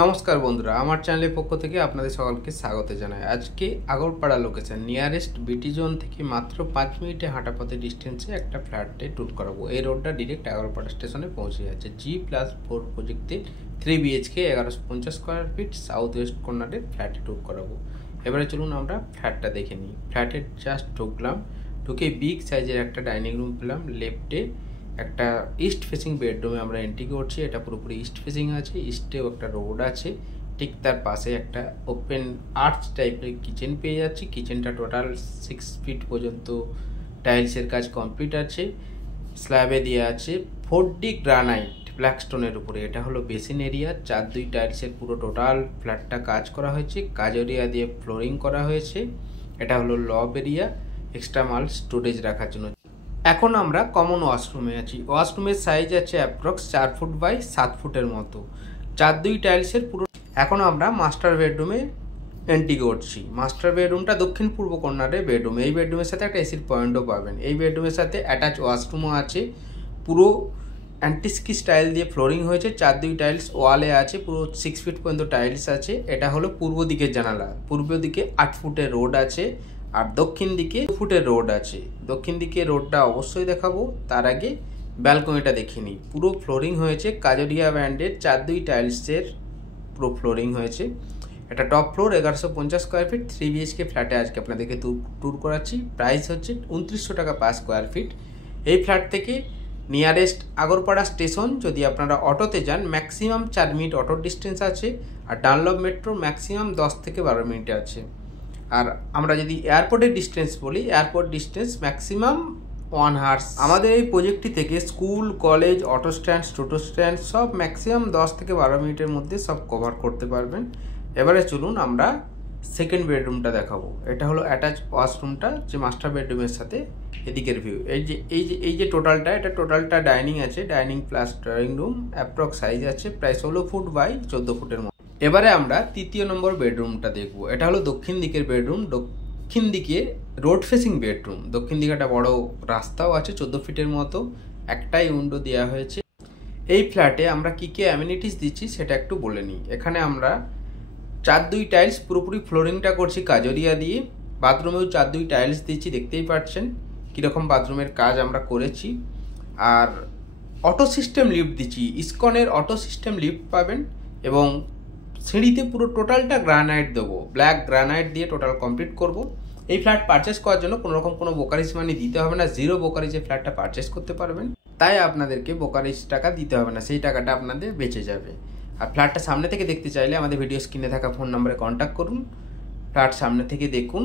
নমস্কার বন্ধুরা, আমার চ্যানেলের পক্ষ থেকে আপনাদের সকলকে স্বাগত জানাই। আজকে আগরপাড়া লোকেশন নিয়ারেস্ট বিটি জোন থেকে মাত্র 5 মিনিটে হাঁটা পথে ডিস্টেন্সে একটা ফ্ল্যাটে ট্যুর করাবো। এই রোডটা ডিরেক্ট আগরপাড়া স্টেশনে পৌঁছে যাচ্ছে। G+4 প্রজেক্টে 3 BHK 1150 square feet south West কর্নারে ফ্ল্যাটে ট্যুর করাবো। এবারে চলুন আমরা ফ্ল্যাটটা দেখে নিই। ফ্ল্যাটের জাস্ট ঢুকলাম, ঢুকে বিগ সাইজের একটা ডাইনিং রুম পেলাম। লেফটে একটা ইস্ট ফেসিং বেডরুমে আমরা এন্ট্রি করছি। এটা পুরোপুরি ইস্ট ফেসিং আছে, ইস্টেও একটা রোড আছে। ঠিক তার পাশে একটা ওপেন আর্চ টাইপের কিচেন পেয়ে যাচ্ছি। কিচেনটা টোটাল 6 ফিট পর্যন্ত টাইলসের কাজ কমপ্লিট আছে। স্ল্যাবে দেওয়া আছে 4D গ্রানাইট ব্ল্যাক স্টোনের উপরে। এটা হলো বেসিন এরিয়া। 4-2 টাইলসের পুরো টোটাল ফ্ল্যাটটা কাজ করা হয়েছে। কাজরিয়া দিয়ে ফ্লোরিং করা হয়েছে। এটা হলো লব এরিয়া, এক্সট্রা মাল স্টোরেজ রাখার জন্য। এখন আমরা কমন ওয়াশরুমে আছি। ওয়াশরুমের সাইজ আছে অ্যাপ্রক্স 4 ফুট বাই 7 ফুটের মতো। 4-2 টাইলসের পুরো। এখন আমরা মাস্টার বেডরুমে এন্ট্রি করছি। মাস্টার বেডরুমটা দক্ষিণ পূর্ব কর্নারে বেডরুম। এই বেডরুমের সাথে একটা এসির পয়েন্টও পাবেন। এই বেডরুমের সাথে অ্যাটাচ ওয়াশরুমও আছে। পুরো অ্যান্টিস্কি স্টাইল দিয়ে ফ্লোরিং হয়েছে। 4-2 টাইলস ওয়ালে আছে, পুরো 6 ফিট পর্যন্ত টাইলস আছে। এটা হলো পূর্ব দিকের জানালা। পূর্ব দিকে 8 ফুটের রোড আছে, আর দক্ষিণ দিকে 2 ফুটের রোড আছে। দক্ষিণ দিকে রোডটা অবশ্যই দেখাবো, তার আগে ব্যালকনিটা দেখে নিই। পুরো ফ্লোরিং হয়েছে কাজরিয়া ব্র্যান্ডের 4-2 টাইলসের পুরো ফ্লোরিং হয়েছে। এটা top floor 1150 square feet 3 BHK ফ্ল্যাটে আজকে আপনাদেরকে ট্যুর করাচ্ছি। প্রাইস হচ্ছে 2900 টাকা পার স্কোয়ার ফিট। এই ফ্ল্যাট থেকে নিয়ারেস্ট আগরপাড়া স্টেশন যদি আপনারা অটোতে যান ম্যাক্সিমাম 4 মিনিট অটোর ডিস্টেন্স আছে, আর ডানলপ মেট্রো ম্যাক্সিমাম 10 থেকে 12 মিনিটে আছে। আর আমরা যদি এয়ারপোর্টের ডিস্টেন্স বলি, এয়ারপোর্ট ডিস্টেন্স ম্যাক্সিমাম 1 আওয়ার্স। আমাদের এই প্রজেক্টটি থেকে স্কুল, কলেজ, অটো স্ট্যান্ড, টোটো স্ট্যান্ড সব ম্যাক্সিমাম 10 থেকে 12 মিনিটের মধ্যে সব কভার করতে পারবেন। এবারে চলুন আমরা সেকেন্ড বেডরুমটা দেখাবো। এটা হলো অ্যাটাচ ওয়াশরুমটা, যে মাস্টার বেডরুমের সাথে এদিকের ভিউ। এই যে টোটালটা, এটা টোটালটা ডাইনিং আছে, dining plus drawing room. Approx size আছে প্রায় 16 ফুট বাই 14 ফুটের মতো। এবারে আমরা তৃতীয় নম্বর বেডরুমটা দেখব। এটা হলো দক্ষিণ দিকের বেডরুম। দক্ষিণ দিকে রোড ফেসিং বেডরুম। দক্ষিণ দিকে একটা বড় রাস্তাও আছে 14 ফিটের মতো। একটাই উইন্ডো দেওয়া হয়েছে। এই ফ্ল্যাটে আমরা কী কী অ্যামিনিটিস দিচ্ছি সেটা একটু বলে নিই। এখানে আমরা 4-2 টাইলস পুরোপুরি ফ্লোরিংটা করছি কাজরিয়া দিয়ে। বাথরুমেও 4-2 টাইলস দিচ্ছি, দেখতেই পাচ্ছেন কীরকম বাথরুমের কাজ আমরা করেছি। আর অটো সিস্টেম লিফট দিচ্ছি, ইসকনের অটো সিস্টেম লিফট পাবেন। এবং সিঁড়িতে পুরো টোটালটা গ্রানাইট দেবো, ব্ল্যাক গ্রানাইট দিয়ে টোটাল কমপ্লিট করব। এই ফ্ল্যাট পারচেস করার জন্য কোনোরকম কোনো ব্রোকারেজ মানি দিতে হবে না। 0 ব্রোকারেজে ফ্ল্যাটটা পারচেস করতে পারবেন। তাই আপনাদেরকে ব্রোকারেজ টাকা দিতে হবে না, সেই টাকাটা আপনাদের বেঁচে যাবে। আর ফ্ল্যাটটা সামনে থেকে দেখতে চাইলে আমাদের ভিডিও স্ক্রিনে থাকা ফোন নম্বরে কন্ট্যাক্ট করুন। ফ্ল্যাট সামনে থেকে দেখুন।